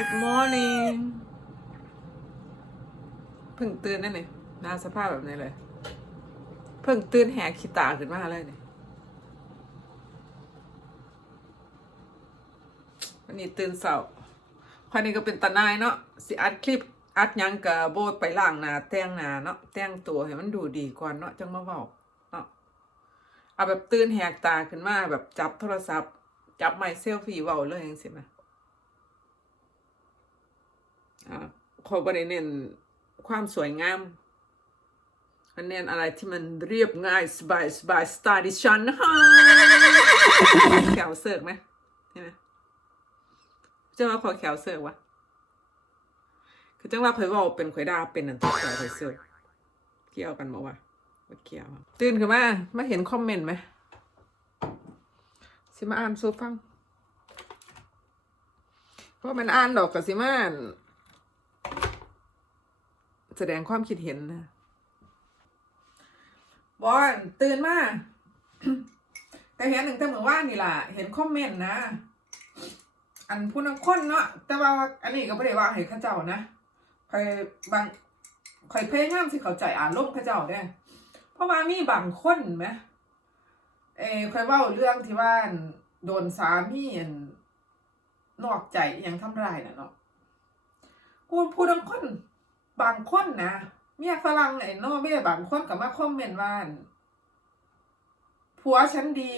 Good morning เพิ่งตื่นนั่นนี่หน้าสภาพแบบนี้เลย เพิ่งตื่นแหกขี้ตาขึ้นมาเลยนี่วันนี้ตื่นเสาร์คนนี้ก็เป็นตาหนายเนาะสิอัดคลิปอัดยังกับโบดไปล้างหนาแต่งหนาเนาะแต่งตัวให้มันดูดีก่อนเนาะจังมาเว้าเนาะเอาแบบตื่นแหกตาขึ้นมาแบบจับโทรศัพท์ จับไมค์เซลฟี่เว้าเลยจังซี่นะ อ่าขอบริเน้นความสวยงามอันเน้นอะไรที่มันเรียบง่ายสบายสบายสไตล์ดิฉันฮะแขวเสิร์กไหมใช่ไหมจะว่าขอแขวเสิร์กวะคือจังว่าข่อยว่าเป็นข่อยดาเป็นอันที่แขวข่อยเสิร์กเกี่ยวกันบอกว่าม่เกี่ยวตื่นขึ้นมามาเห็นคอมเมนต์ไหมสิมาอ่านซูฟังเพราะมันอ่านดอกกับสิมาอ่าน แสดงความคิดเห็นนะบอนตื่นมาแต่เห็นหนึ่งแต่เหมือนว่านี่ล่ะ เห็นคอมเมนต์นะ อันผู้นักคนเนาะแต่ว่าอันนี้ก็ไม่ได้ว่าให้ข้าเจ้านะคอยบางคอยพยายามสิเข้าใจอ่านร่มข้าเจ้าได้เพราะว่ามีบางคนไหมเอ้คอยเว่าเรื่องที่ว่าโดนสามีนนอกใจยังทำร้ายน่ะเนาะพูดพูดนักคน บางคนนะเมียฝรั่งไอ้นอเมียบางคนก็มาคอมเมนต์ว่าผัวฉันดี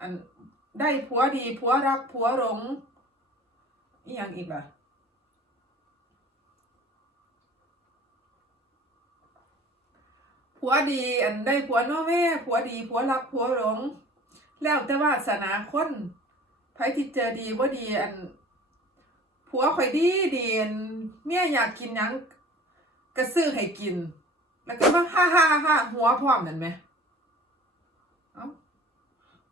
อันได้ผัวดีผัวรักผัวหลงอีหยังอีกล่ะผัวดี อันได้ผัวนอเม่ผัวดีผัวรักผัวหลง แล้วแต่วาสนาคนไผที่เจอดีว่าดีอันผัวข่อยดีดีอันเมียอยากกินยัง ก็ซื้อให้กิน แล้วก็มาฮ่าฮ่าฮ่าหัวพร้อมนั่นไหมอ้า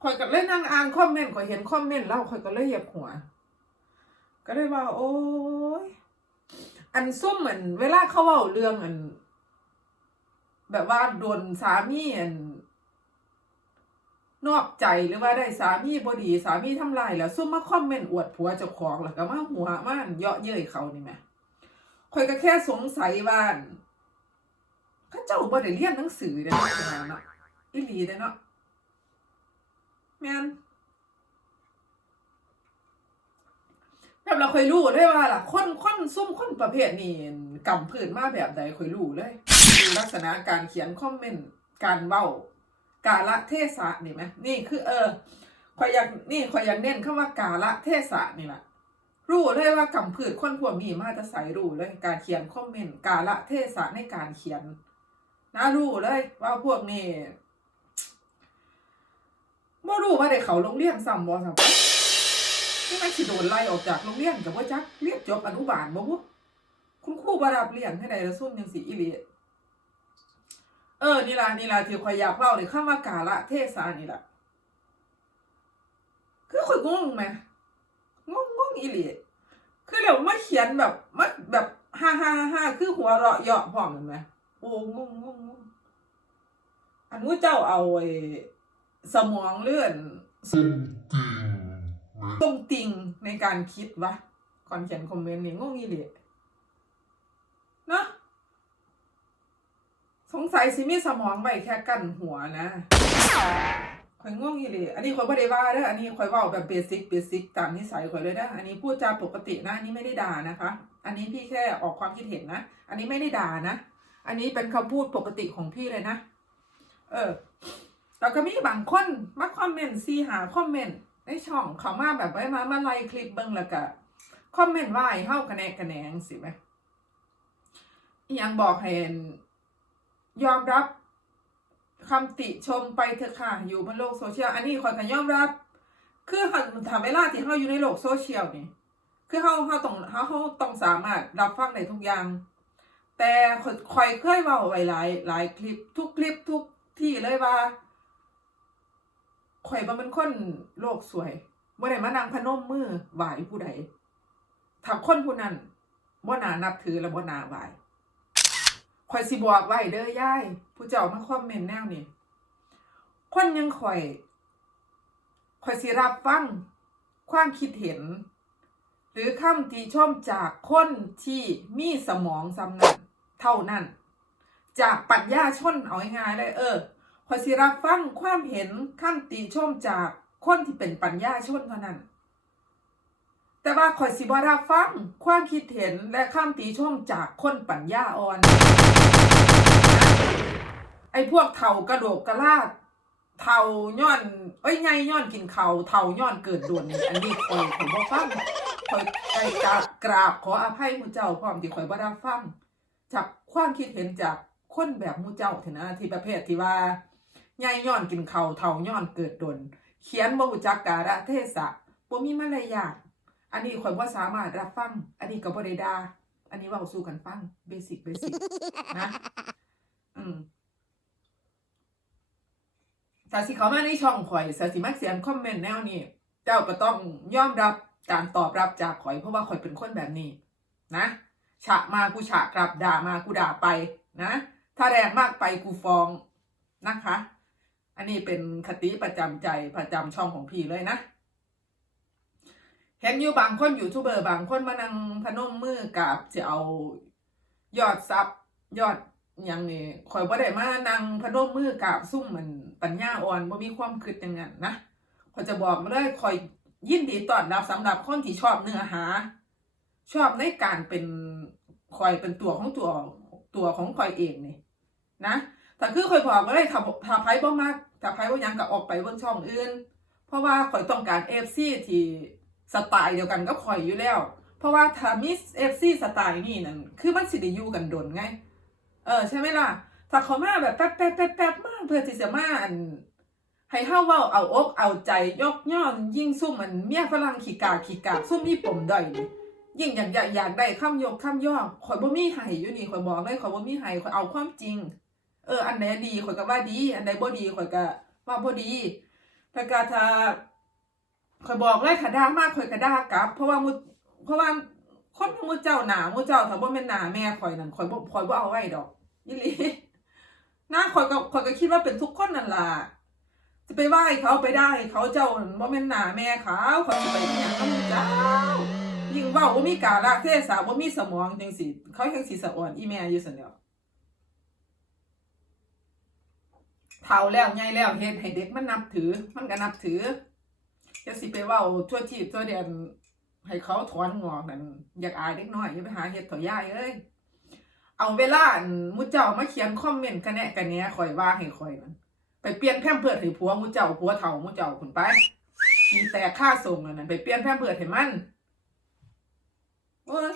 ข่อยก็เลยนั่งอ่านคอมเมนต์ข่อยเห็นคอมเมนต์แล้วข่อยก็เลยเหยียบหัว ก็เลยว่า โอ้ยอันซุ่มเหมือนเวลาเขาเว้าเรื่องอัน แบบว่าโดนสามีอันนอกใจหรือว่าได้สามีบดี สามีทำลายแล้วซุ่มมาคอมเมนต์อวดผัวเจ้าของแล้วก็มาหัวม่านเยาะเย้ยเขานี่แหม ข่อยก็แค่สงสัยว่าอั่นเขาเจ้าบ่ได้เรียนหนังสือเด้อเนาะอีหลีเด้อเนาะแม่นแบบเราเคยรู้เลยว่าล่ะคนคนซุ่มคนประเภทนี้กำพื้นมาแบบใดเคยรู้เลยลักษณะการเขียนคอมเมนต์การเว้ากาละเทศะนี่ไหมนี่คือเออข่อยอยากนี่ข่อยอยากเน้นคำว่ากาละเทศะนี่แหละ รู้เลยว่ากำพืชคนพวกนี้มาจะใส่รู้เลยการเขียนคอมเมนต์กาละเทศะในการเขียนนะรู้เลยว่าพวกนี้ไม่รู้ว่าได้เขาโรงเรียนซ้ำบ่ซ้ำนี่มันสิโดนไล่ออกจากโรงเรียนกับว่าจักเรียนจบอนุบาลบ่บุคุณครูบารับเรียนให้ได้ละซุ่มยังสีอีหลีเออ นี่ล่ะนี่ล่ะที่ข่อยอยากเล่าเลยคำว่ากาละเทศานี่ล่ะคือข่อยงงไหม งอีหลีคือเดี๋ยวมาเขียนแบบมาแบบฮ่าฮ่าฮ่าคือหัวเราะเยาะพร้อมเห็นไหมโอ้งงงงงอันนู้เจ้าเอาไอ้สมองเลื่อนตรงติงในการคิดวะก่อนเขียนคอมเมนต์นี่งงอีหลีเนาะสงสัยสิมีสมองไว้แค่กั้นหัวนะ ข่อยง่วงอีหลีอันนี้ข่อยบ่ได้ว่าเด้ออันนี้ข่อยเว้าแบบเบสิกเบสิกตามนิสัยข่อยเลยนะอันนี้พูดจาปกตินะอันนี้ไม่ได้ด่านะคะ อันนี้พี่แค่ออกความคิดเห็นนะ อันนี้ไม่ได้ด่านะ อันนี้เป็นคำพูดปกติของพี่เลยนะ เออแล้วก็มีบางคนมาคอมเมนต์ซีหาคอมเมนต์ในช่องเขามาแบบไว้มามาไล่คลิปเบิ่งแล้วก็คอมเมนต์ว่าให้เฮากระแนกกระแหนงสิไหมยังบอกให้ยอมรับ คำติชมไปเถอะค่ะ อยู่บนโลกโซเชียล อันนี้คอยกันยอมรับ คือเขาทำเวลาที่เขาอยู่ในโลกโซเชียลนี่ คือเขาเขาต้องเขาเขาต้องสามารถรับฟังได้ทุกอย่าง แต่คอยเคยว่าไว้หลายหลายคลิปทุกคลิปทุกที่เลยว่าข่อยบ่เป็นคนโลกสวยบ่ได้มานั่งพนมมือไหวผู้ใดถ้าคนผู้นั้นบ่น่านับถือและบ่น่าไหว ข่อยสิบอกไว้เด้อยายผู้เจ้ามาคอมเมนต์แนวนี้คนยังข่อยข่อยสิรับฟังความคิดเห็น หรือคำติชมจากคนที่มีสมองสำนันเท่านั้น จากปัญญาชนเอาง่ายๆเลยเออคอยสิรับฟังความเห็นคำติชมจากคนที่เป็นปัญญาชนเท่านั้น แต่ว่าคอยสิบรับฟังความคิดเห็นและคำติชมจากคนปัญญาอ่อน ไอ้พวกเถากระโดกกระลาดเถาย้อนเอ้ยไงย้อนกินเขาเถาย้อนเกิดด่วนนี่อันนี้คอยผมบ่ฟังคอยไปกราบกราบขออภัยมูเจ้าพร้อมที่คอยบ่รับฟังจากความคิดเห็นจากคนแบบมูเจ้าเถอะนะที่ประเภทที่ว่าไงย้อนกินเขาเถาย้อนเกิดดนเขียนบ่รู้จักกาลเทศะบ่มีมารยาท อันนี้ข่อยบ่สามารถรับฟัง อันนี้ก็บ่ได้ด่าอันนี้ว้าสู่กันฟังเบสิกเบสิกนะอืมสาสิเขามาในช่องข่อยสาสิมาเสียงคอมเมนต์แนวนี้เจ้าก็ต้องยอมรับการตอบรับจากข่อยเพราะว่าข่อยเป็นคนแบบนี้ นะฉะมากูฉะกลับด่ามากูด่าไปนะ ถ้าแรงมากไปกูฟ้องนะคะ อันนี้เป็นคติประจำใจประจำช่องของพี่เลยนะ เห็นอยู่บางคนยูทูบเบอร์บางคนมานั่งพนมมือกับจะเอายอดซับยอดอย่างนี้ข่อยบ่ได้มานั่งพนมมือกับซุ่มเหมือนปัญญาอ่อนบ่มีความคิดอย่างนั้นนะข่อยจะบอกมาเลยข่อยยินดีต้อนรับสำหรับคนที่ชอบเนื้อหา ชอบในการเป็นข่อยเป็นตัวของตัวตัวของข่อยเองนี่นะแต่คือข่อยบอกมาเลยถ้าถ้าไผบ่มักถ้าไผบ่หยังก็ออกไปเบิ่งช่องอื่น เพราะว่าข่อยต้องการ FC ที่ สไตล์เดียวกันก็ข่อยอยู่แล้ว เพราะว่าถ้ามี FC สไตล์นี่นั่นคือมันสิได้อยู่กันดนไง เออใช่ไหมล่ะ ถ้าเขามาแบบแป๊บแป๊บแป๊บแป๊บมากเพื่อที่จะมาอันให้เฮาเว้าเอาอกเอาใจยกย่อนยิ่งซุ่มมันเมียฝรั่งขี้กาขี้กาซุ่มมีปมด้อยยิ่งอยากอยากอยากได้คำยกคำย่อข่อยบ่มีให้อยู่นี่ข่อยบอกเลยข่อยบ่มีให้ข่อยเอาความจริง เออ อันไหนดีข่อยก็ว่าดี อันไหนบ่ดีข่อยก็ว่าบ่ดีแต่ก็ถ้า ข่อยบอกเลยถ้าด่ามากข่อยก็ด่ากลับ เพราะว่ามุเพราะว่าคนมุเจ้าหนามุเจ้าถ้าบ่แม่นหนาแม่ข่อยนั่นข่อยบ่ข่อยบ่เอาไว้ดอกอีหลีนะข่อยก็ข่อยก็คิดว่าเป็นทุกคนนั่นล่ะจะไปไหว้เขาไปได้เขาเจ้าบ่แม่นหนาแม่เขาเขาสิไปอิหยังนำเจ้า ยิ่งเว้าบ่มีกาลเทศะบ่มีสมองจังสิเขาจังสิสะอ่อนอีแม่อยู่ซั่นแล้วเฒ่าแล้วใหญ่แล้วเฮ็ดให้เด็กมันนับถือมันก็นับถือ จะสิไปว้าทั่วทีบทั่วแดนให้เขาถอนงอกนั่นอยากอายเด็กน้อยอย่าไปหาเฮ็ดถอยายเอ้ยเอาเวลามุเจ้ามาเขียนคอมเมนต์กันแนะกันแหน่ข่อยว่าให้ข่อยมันไปเปลี่ยนแพมเพิร์ดให้ผัวมุเจ้าผัวเฒ่ามุเจ้าคุณไปมีแต่ค่าส่งนนั้นไปเปลี่ยนแพมเพิร์ดให้มันโอ้ย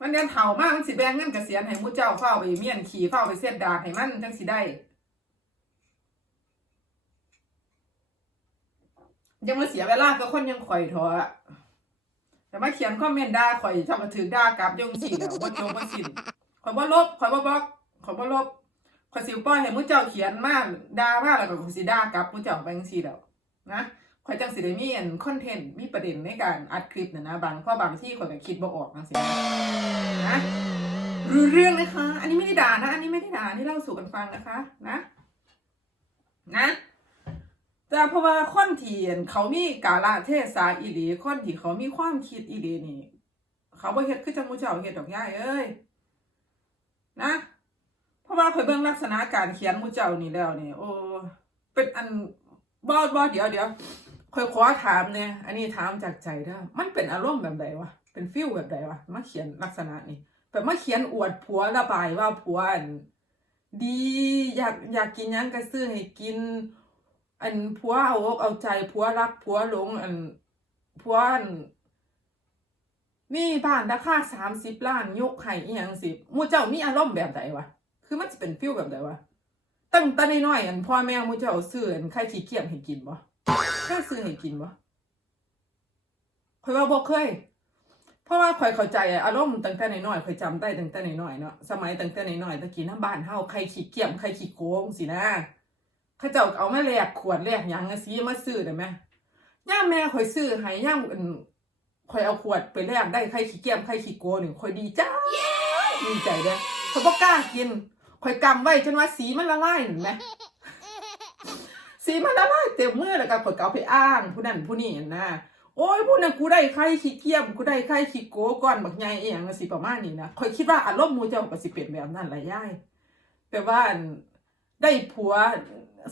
มันเรียนเฒ่ามากมันสิแบ่งเงินเกษียณให้มุเจ้าเฝ้าไปเมียนขี่เฝ้าไปเสียดดาให้มันจังสิได้ ยังมาเสียเวลาก็คนยังข่อยเถอแต่มาเขียนคอมเมนต์ด่าข่อยเจ้าถือด่ากลับยงสิแล้วบ่จบบ่สิ้นข่อยบ่ลบข่อยบ่บล็อกข่อยบ่ลบข่อยสิปล่อยให้มื้อเจ้าเขียนมาด่ามาแล้วก็ข่อยสิด่ากลับมื้อเจ้าไปจังซี่แล้วนะข่อยจังสิได้มีอันคอนเทนต์มีประเด็นในการอัดคลิปน่ะนะบางเพราะบางที่ข่อยก็คิดบ่ออกจังซี่นะรู้เรื่องนะคะ อันนี้ไม่ได้ด่านะ อันนี้ไม่ได้ด่านี่เล่าสู่กันฟังนะคะ นะ นะ แต่เพราะว่าคนที่เขามีกาลเทศะอีหลีคนที่เขามีความคิดอีหลีนี่ เขาบ่เฮ็ดคือจังมูเจ้าเฮ็ดดอกย่ายเอ้ยนะ เพราะว่าข่อยเบิ่งลักษณะการเขียนมูเจ้านี่แล้วนี่โอ้เป็นอันบ่บ่เดี๋ยวเดี๋ยวข่อยขอถามเนี่ยอันนี้ถามจากใจเด้อมันเป็นอารมณ์แบบใดวะเป็นฟิลแบบใดวะมาเขียนลักษณะนี้แบบมาเขียนอวดผัวระบายว่าผัวดีอยากอยากกินยังก็ซื้อให้กิน อันผัวเอาอกเอาใจผัวรักผัวหลง อันผัวอันมีบ้านราคาสามสิบล้านยกให้อีหยังสิมูเจ้ามีอารมณ์แบบใดวะคือมันจะเป็นฟิลแบบใดวะตั้งแต่น้อยๆอันพ่อแม่มูเจ้าซื้ออันไข่ขี้เกียจให้กินบ่เคยซื้อให้กินบ่ข่อยว่าบ่เคย เพราะว่าข่อยเข้าใจอะอารมณ์ตั้งแต่น้อยๆข่อยจำได้ตั้งแต่น้อยๆเนาะสมัยตั้งแต่น้อยๆตะกี้น้ำบ้านเฮาไข่ขี้เกียจไข่ขี้โกงสินะ เขาเจ้าเอามาแลกขวดแลกหยังสิมาซื้อได้ไหมย่าแม่ข่อยซื้อให้ย่ามอันข่อยเอาขวดไปแลกได้ใครขี้เกียจใครขี้โกนี่ข่อยดีจ้าดีใจเด้อข่อยบ่กล้ากินข่อยกำไว้จนว่าสีมันละลายเห็นไหมสีมันละลายเต็มมือแล้วก็ข่อยก็เอาไปอ้างผู้นั้นผู้นี้นะโอ้ยพูดนะกูได้ไข่ขี้เกียจกูได้ไข่ขี้โกก่อนบักใหญ่เองสิประมาณนี้นะคอยคิดว่าอารมณ์มูเจ้าก็สิเป็นแบบนั้นละย่ายแต่ว่าได้ผัว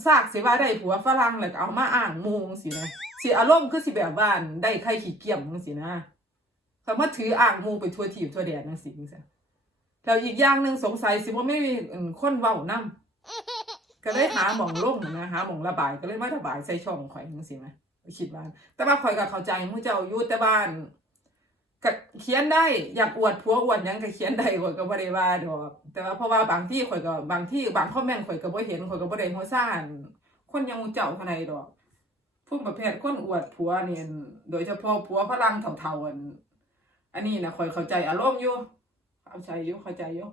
ซากสิว่าได้ผัวฝรั่งแล้วก็เอามาอ่างมูงสินะสิอารมณ์คือสิแบบว่านได้ไข่ขี้เกียจจังสินะสามารถถืออ่างมูงไปทั่วทีบทั่วแดนจังสิจังซี่แล้วอีกอย่างหนึ่งสงสัยสิว่าไม่มีอันคนเว้านำก็เลยหาหมองล่งนะหาหมองระบายก็เลยมาระบายใส่ช่องข่อยจังซี่นะคิดว่า แต่ว่าข่อยก็เข้าใจมู่เจ้าอยู่แต่บ้าน ก็เขียนได้อยากอวดผัวอวดหยังก็เขียนได้ข่อยก็บ่ได้ว่าดอก แต่ว่าเพราะว่าบางที่ข่อยก็บางที่บางคอมเมนต์ข่อยก็บ่เห็นข่อยก็บ่ได้หัวซ่าน คนยังมู่เจ้าเท่าใดดอกผู้ประเภทคนอวดผัวเนี่ยโดยเฉพาะผัวฝรั่งเฒ่าๆอันอันนี้นะข่อยเข้าใจอารมณ์อยู่เข้าใจอยู่เข้าใจอยู่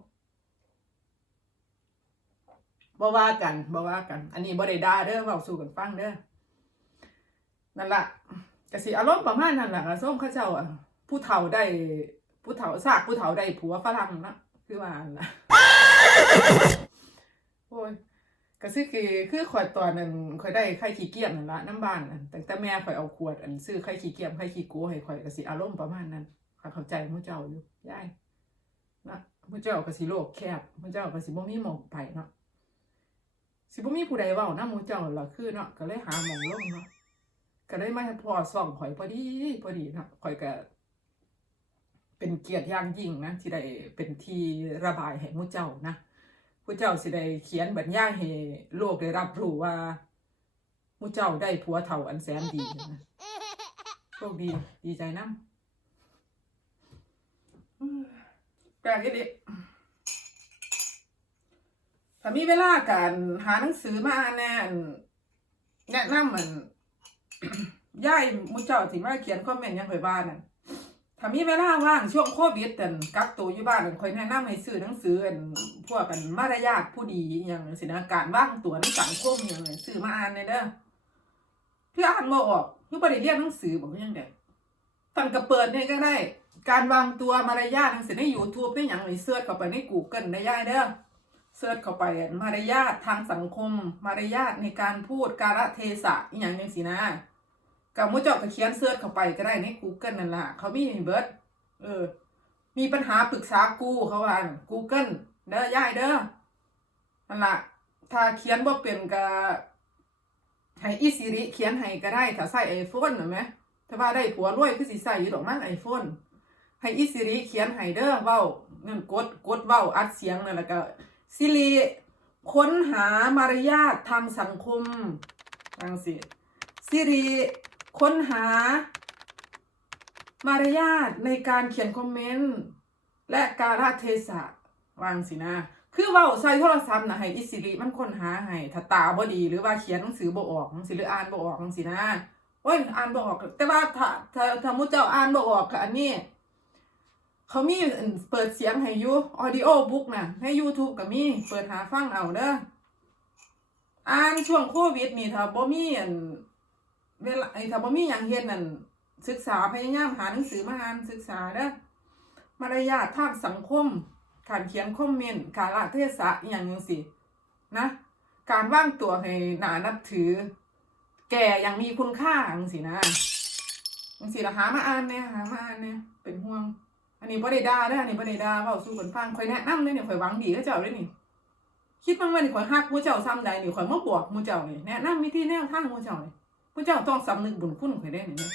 บ่ว่ากันบ่ว่ากัน อันนี้บ่ได้ด่าเด้อเว้าสู่กันฟังเด้อนั่นละกสิอารมณ์ประมาณนั้นแหละกระส้มข้าเจ้าอะ ผู้เฒ่าได้ ผู้เฒ่าซากผู้เฒ่าได้ผัวฝรั่งนะคือว่าอันนะโอ้ยก็คือคือคือข่อตอนนั้นข่อยได้ไข่ขี้เกียจนั่นละน้ำบ้านนั่นแต่แต่แม่ข่อยเอาขวดอันซื้อไข่ขี้เกียจไข่ขี้โก้ให้ข่อยก็สิอารมณ์ประมาณนั้นข้อยเข้าใจมู่เจ้าอยู่ยายนะมู่เจ้าก็สิโลกแคบมู่เจ้าก็สิบ่มีหมองไปเนาะสิบ่มีผู้ใดเว้านำมู่เจ้าล่ะคือเนาะก็เลยหาหมองลงเนาะก็ได้มาพอส่องข่อยพอดีพอดีนะข่อยก็ เป็นเกียรติอย่างยิ่งนะที่ได้เป็นที่ระบายให้มู่เจ้านะผู้เจ้าสิได้เขียนบรรยายให้โลกได้รับรู้ว่ามู่เจ้าได้ผัวเฒ่าอันแสนดีนะโชคดีดีใจนำแปลกอีดิถ้ามีเวลาการหาหนังสือมาอ่นแน่นแนะนำมันย่ายมุเจ้าสิมาเขียนคอมเมนต์ยังข่อยบ้านน่ะ ถ้ามีเวลาว่างช่วงโควิดแต่นกักตัวอยู่บ้านนั่นข่อยแนะนำให้ซื้อหนังสืออันพวกกันมารยาทผู้ดีอย่างสินะการว่างตัวในสังคมอย่างซื้อมาอ่านเลยเด้อเพื่ออ่านบ่ออกเพื่อได้เรียนหนังสือบอกว่าจังไดตั้งก็เปิดเนี่ยก็ได้ การวางตัวมารยาทหนังสือใน YouTube ในหยังนี่เสิร์ชเข้าไปใน Google ได้ย่ายเด้อเสิร์ชเข้าไปอันมารยาททางสังคม มารยาทในการพูดกาลเทศะอย่างจังสินะ กับมุเจาะก็เขียนเสิร์ชเข้าไปก็ได้ใน Google นั่นล่ะ เขามีเบิดเออ มีปัญหาปรึกษากูเขาว่า Google เด้อย่ายเด้อนั่นล่ะ ถ้าเขียนบ่เป็นก็ให้อีสิริเขียนให้ก็ได้ ถ้าใช้ iPhone น่ะแหมถ้าว่าได้ผัวรวยคือสิใช้อยู่ดอกมั้ง iPhone ให้อีสิริเขียนให้เด้อเว้านั่นกดกดเว้าอัดเสียงนั่นแล้วก็สิริค้นหามารยาททางสังคมจังสิสิริ ค้นหามารยาทในการเขียนคอมเมนต์และการะเทศะวางสินะ คือว่าใส่โทรศัพท์นะให้อิสิริมันค้นหาให้ถ้าตาบ่ดี หรือว่าเขียนหนังสือบ่ออกหนังสือหรืออ่านบ่ออกจังสินะโอ้ยอ่านบ่ออก แต่ว่าถ้าถ้าถ้ามุเจ้าอ่านบ่ออกก็อันนี้เขามีเปิดเสียงให้ยูออดิโอบุ๊กนะใน YouTube ก็มีเปิดหาฟังเอาเด้ออ่านช่วงโควิดนี่ถ้าบ่มีอัน เวลาไอ้ถ้าบ่มีหยังเฮ็ดนั่นศึกษาพยายามหาหนังสือมาอ่านศึกษาเด้อมารยาททางสังคม การเขียนคอมเมนต์การละเทศะอย่างจังซี่นะ การว่างตัวให้หนานับถือ แก่อย่างมีคุณค่าจังซี่นะจังซี่ละหามาอ่านแหน่หามาอ่านแหน่เป็นห่วง อันนี้บ่ได้ด่าเด้ออันนี้บ่ได้ด่าเว้าสู่กันฟังข่อยแนะนำเลยเนี่ยข่อยหวังดีกับเจ้าเด้อนี่คิดบ้างว่านี่ข่อยฮักหมู่เจ้าซ้ำใดนี่ข่อยมาบอกหมู่เจ้านี่แนะนำวิธีแนวทางหมู่เจ้านี่ ระเจ้าต้องสำนึกบุญคุณข่อยได้หนี่นะ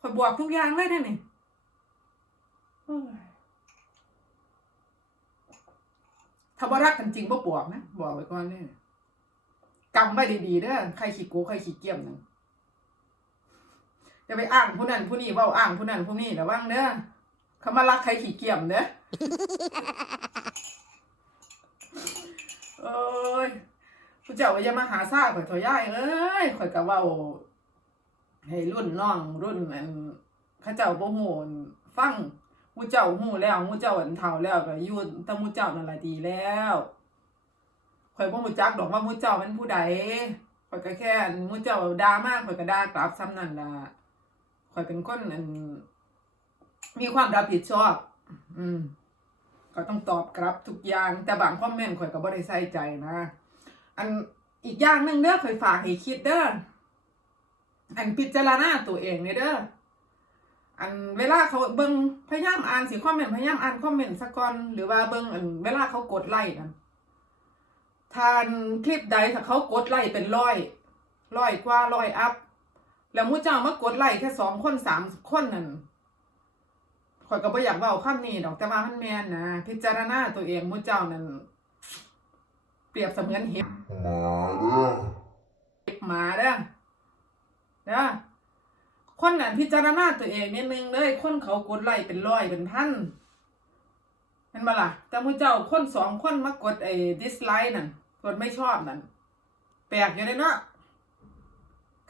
ข่อยบอกทุกอย่างเลยได้หนี่โอ้ยถ้าบ่รักกันจริงบ่บอกนะบอกไว้ก่อนเลยกำไว้ดีๆเด้อใครขี้โกใครขี้เกียมนั่นอย่าไปอ้างผู้นั้นผู้นี้ว้าอ้างผู้นั้นผู้นี้ระวังเด้อเขามารักใครขี้เกียมเด้อโอ้ย ผู้เจ้าว่าอย่ามาหาซาข่อยถอยย่ายเอ้ยข่อยก็เว้าให้รุ่นน้องรุ่นอันเขาเจ้าบ่ฮู้อั่นฟังมูเจ้าฮู้แล้วมูเจ้าอันเฒ่าแล้วก็อยู่แต่มูเจ้านั่นล่ะดีแล้วข่อยบ่รู้จักดอกว่ามูเจ้าเป็นผู้ใดข่อยก็แค่มูเจ้าด่ามากข่อยก็ด่ากลับซ้ำนั่นล่ะข่อยเป็นคนอันมีความรับผิดชอบ อืม ก็ต้องตอบกลับทุกอย่าง แต่บางคอมเมนต์ข่อยก็บ่ได้ใส่ใจนะ อันอีกอย่างหนึ่งเด้อข่อยฝากให้คิดเด้ออันพิจารณาตัวเองเนี่ยเด้ออันเวลาเขาเบิ่งพยายามอ่านสิคอมเมนต์พยายามอ่านคอมเมนต์สักก่อนหรือว่าเบิ่งอันเวลาเขากดไลค์กันทานคลิปใดถ้าเขากดไลค์เป็นร้อยร้อยกว่าร้อยอัพ แล้วมูเจ้ามากดไลค์แค่สองคนสามคนนั่นข่อยก็บ่อยากเว้าคำนี้ดอกแต่ว่ามันแมนนะพิจารณาตัวเองมูเจ้านั่นเปรียบเสมือนเห็บ หมาเด้อเด้อคนนั้นพิจารณาตัวเองนิดนึงเลยคนเขากดไลค์เป็นร้อยเป็นพันเห็นบ่ล่ะ แต่มูเจ้าคนสองคนมากดไอ้ดิสไลค์นั่นกดไม่ชอบนั่นแปลกอยู่เลยเนาะ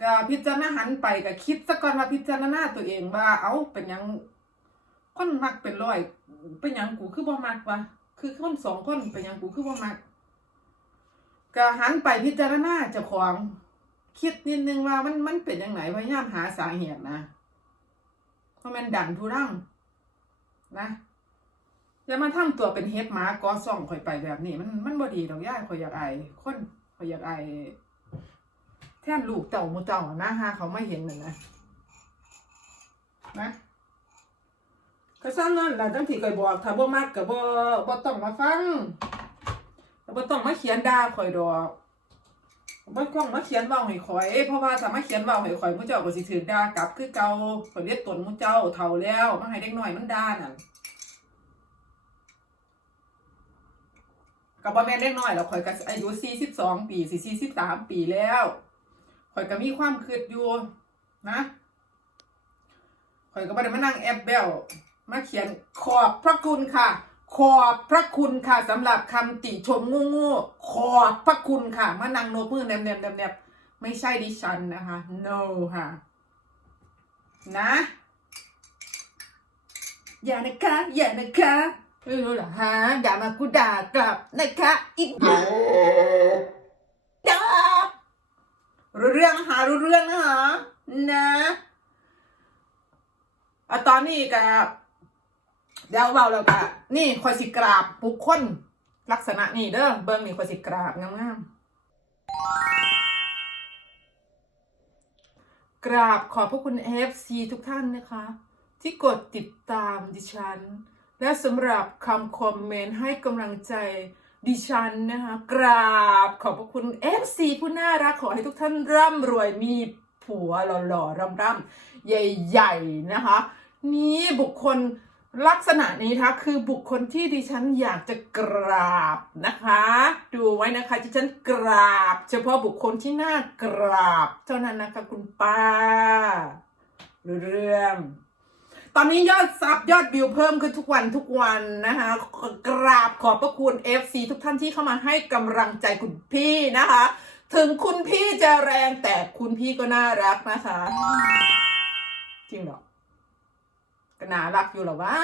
ก็พิจารณาหันไปก็คิดซะก่อนว่าพิจารณาตัวเองว่า เอ้าเป็นยังคนมักเป็นร้อย เป็นยังกูคือบ่มักวะคือคนสองคนเป็นยังกูคือบ่มัก ก็หันไปพิจารณาเจ้าของคิดนิดนึงว่ามันมันเป็นยังไงพยายามหาสาเหตุนะเพราะมันดันทุรังนะอย่ามาทำตัวเป็นเฮ็ดหมากอซ่องข่อยไปแบบนี้ มันมันบ่ดีดอกย่ายข่อยอยากอายคนข่อยอยากอายแท่นลูกเต่ามูเต่านะฮะเขาไม่เห็นน่ะนะนะก็สร้างนั่นแหละจังที่ข่อยบอกถ้าบ่มักก็บ่บ่ต้องมาฟัง บ่ต้องมาเขียนด่าข่อยดอกบ่ต้องมาเขียนเว้าให้ข่อย เพราะว่าถ้ามาเขียนเว้าให้ข่อยมู่เจ้าก็สิถือด่ากลับคือเก่าข่อยเรียกตนมู่เจ้าเฒ่าแล้วมาให้เด็กน้อยมันด่านั่นก็บ่แม่นเด็กน้อยแล้วข่อยก็อายุ42 ปีสิ43 ปีแล้วข่อยก็มีความคิดอยู่นะข่อยก็บ่ได้มานั่งแอบแบลมาเขียนขอบพระคุณค่ะ ขอบพระคุณค่ะสำหรับคำติชมงูงูขอบพระคุณค่ะมานั่งโนมือแนบแนบแนบแนบไม่ใช่ดิฉันนะคะ no ค่ะ นะ อย่านะคะ อย่านะคะไม่รู้เหรอฮะอย่ามากูด่ากลับนะคะอีกด่ารู้เรื่องนะคะรู้เรื่องนะคะนะอะตอนนี้กับ เดี๋ยวเบาแล้วกะนี่คอยสิกราบบุคคลลักษณะนี่เด้อเบิ้งนี่คอยสิกราบงามๆกราบขอบพระคุณ FC ทุกท่านนะคะ ที่กดติดตามดิฉัน และสำหรับคำคอมเมนต์ให้กำลังใจดิฉันนะคะกราบขอบพระคุณ FC ผู้น่ารักขอให้ทุกท่านร่ำรวยมีผัวหล่อๆร่ำๆใหญ่ ๆ นะคะ นี้บุคคล ลักษณะนี้นะคะคือบุคคลที่ดิฉันอยากจะกราบนะคะ ดูไว้นะคะที่ฉันกราบ เฉพาะบุคคลที่น่ากราบ เท่านั้นนะคะคุณป้าเรื่อง ตอนนี้ยอดซับยอดวิวเพิ่มขึ้นทุกวันทุกวันนะคะ กราบขอบพระคุณ FC ทุกท่านที่เข้ามาให้กำลังใจคุณพี่นะคะ ถึงคุณพี่จะแรงแต่คุณพี่ก็น่ารักนะคะ จริงเหรอ ก็น่ารักอยู่หรอวะ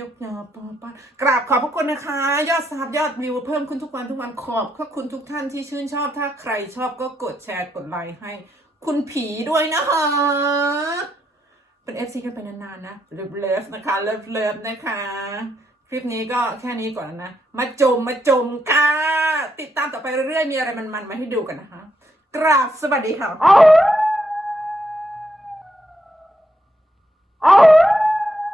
ยกยอปอปานกราบขอบพระคุณนะคะ ยอดซับยอดวิวเพิ่มขึ้นทุกวันทุกวันขอบพระคุณทุกท่านที่ชื่นชอบ ถ้าใครชอบก็กดแชร์กดไลค์ให้ คุณผีด้วยนะคะ เป็น FC กันไปนานๆนะเลิฟเลิฟนะคะเลิฟเลิฟนะคะ คลิปนี้ก็แค่นี้ก่อนนะ มาจมมาจมค่ะ ติดตามต่อไปเรื่อยๆ มีอะไรมันๆ มาให้ดูกันนะคะ กราบสวัสดีค่ะ Oh!